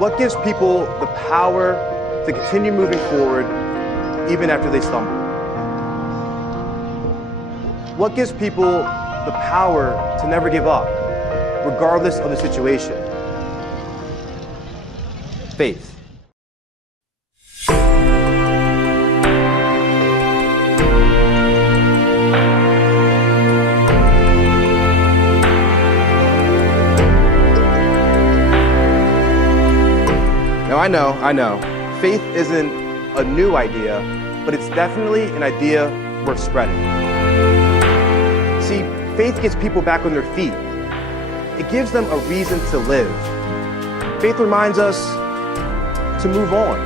What gives people the power to continue moving forward even after they stumble? What gives people the power to never give up, regardless of the situation? Faith. Now I know, faith isn't a new idea, but it's definitely an idea worth spreading. See, faith gets people back on their feet. It gives them a reason to live. Faith reminds us to move on.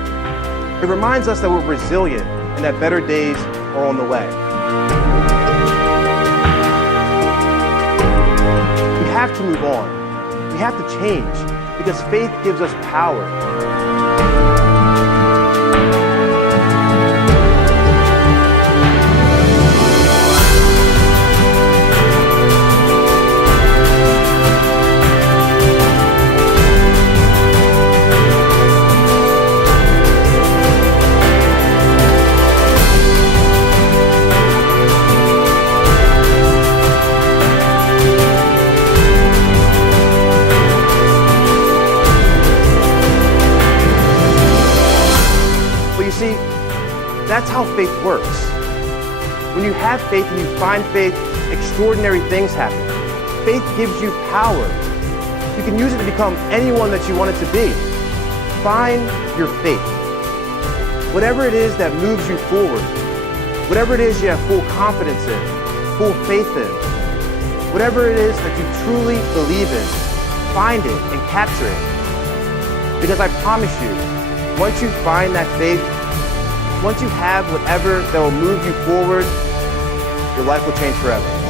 It reminds us that we're resilient and that better days are on the way. We have to move on. We have to change because faith gives us power. See, that's how faith works. When you have faith and you find faith, extraordinary things happen. Faith gives you power. You can use it to become anyone that you want it to be. Find your faith. Whatever it is that moves you forward, whatever it is you have full confidence in, full faith in, whatever it is that you truly believe in, find it and capture it. Because I promise you, once you find that faith, once you have whatever that will move you forward, your life will change forever.